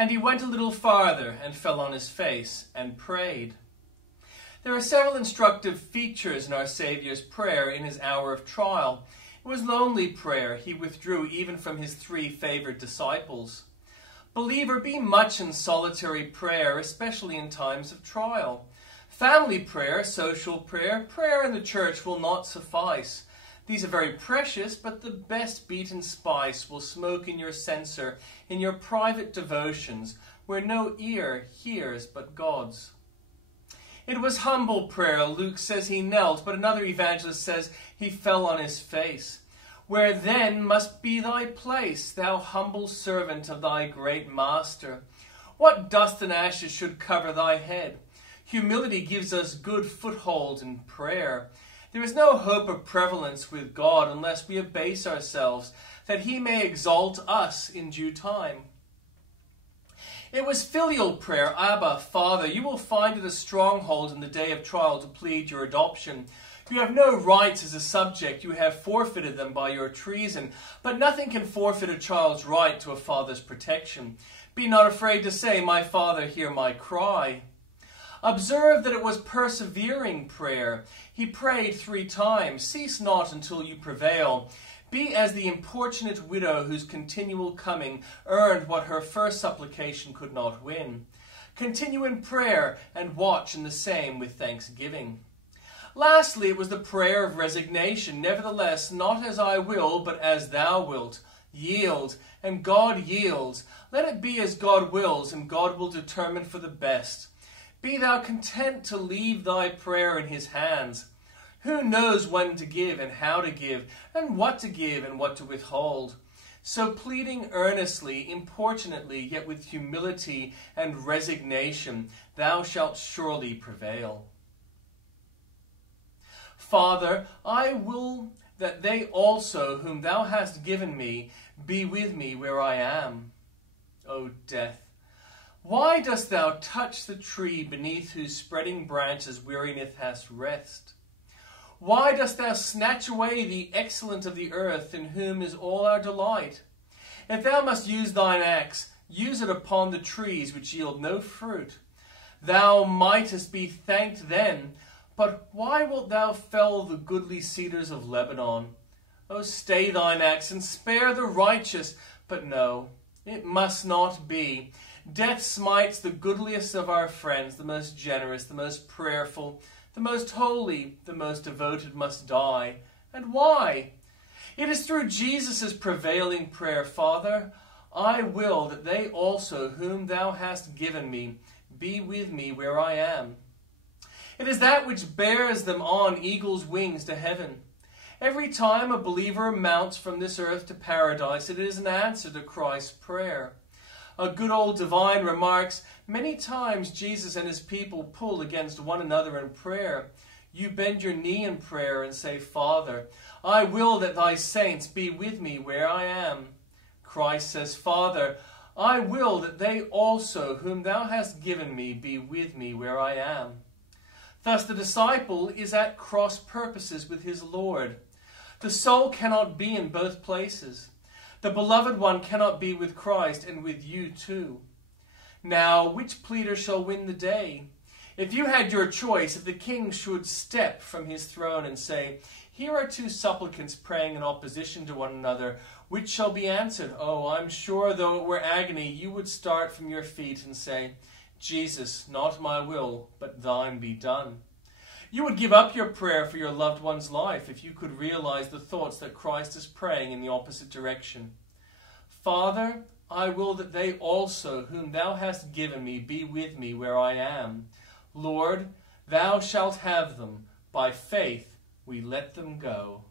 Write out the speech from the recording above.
And he went a little farther and fell on his face and prayed. There are several instructive features in our Saviour's prayer in his hour of trial. It was lonely prayer. He withdrew even from his 3 favored disciples. Believer, be much in solitary prayer, especially in times of trial. Family prayer, social prayer, prayer in the church will not suffice. These are very precious, but the best beaten spice will smoke in your censer, in your private devotions, where no ear hears but God's. It was humble prayer. Luke says he knelt, but another evangelist says he fell on his face. Where then must be thy place, thou humble servant of thy great master? What dust and ashes should cover thy head? Humility gives us good foothold in prayer. There is no hope of prevalence with God unless we abase ourselves, that he may exalt us in due time. It was filial prayer, Abba, Father. You will find it a stronghold in the day of trial to plead your adoption. You have no rights as a subject. You have forfeited them by your treason. But nothing can forfeit a child's right to a father's protection. Be not afraid to say, my Father, hear my cry. Observe that it was persevering prayer. He prayed 3 times. Cease not until you prevail. Be as the importunate widow whose continual coming earned what her first supplication could not win. Continue in prayer and watch in the same with thanksgiving. Lastly, it was the prayer of resignation. Nevertheless, not as I will, but as thou wilt. Yield, and God yields. Let it be as God wills, and God will determine for the best. Be thou content to leave thy prayer in his hands. Who knows when to give and how to give, and what to withhold? So pleading earnestly, importunately, yet with humility and resignation, thou shalt surely prevail. Father, I will that they also whom thou hast given me be with me where I am. O death, why dost thou touch the tree beneath whose spreading branches weariness hast rest? Why dost thou snatch away the excellent of the earth, in whom is all our delight? If thou must use thine axe, use it upon the trees which yield no fruit. Thou mightest be thanked then, but why wilt thou fell the goodly cedars of Lebanon? O stay thine axe, and spare the righteous. But no, it must not be. Death smites the goodliest of our friends, the most generous, the most prayerful, the most holy, the most devoted must die. And why? It is through Jesus' prevailing prayer, Father, I will that they also whom thou hast given me be with me where I am. It is that which bears them on eagle's wings to heaven. Every time a believer mounts from this earth to paradise, it is an answer to Christ's prayer. A good old divine remarks, many times Jesus and his people pull against one another in prayer. You bend your knee in prayer and say, Father, I will that thy saints be with me where I am. Christ says, Father, I will that they also whom thou hast given me be with me where I am. Thus the disciple is at cross purposes with his Lord. The soul cannot be in both places. The beloved one cannot be with Christ and with you too. Now, which pleader shall win the day? If you had your choice, if the king should step from his throne and say, here are 2 supplicants praying in opposition to one another, which shall be answered? Oh, I'm sure though it were agony, you would start from your feet and say, Jesus, not my will, but thine be done. You would give up your prayer for your loved one's life if you could realize the thoughts that Christ is praying in the opposite direction. Father, I will that they also whom thou hast given me be with me where I am. Lord, thou shalt have them. By faith we let them go.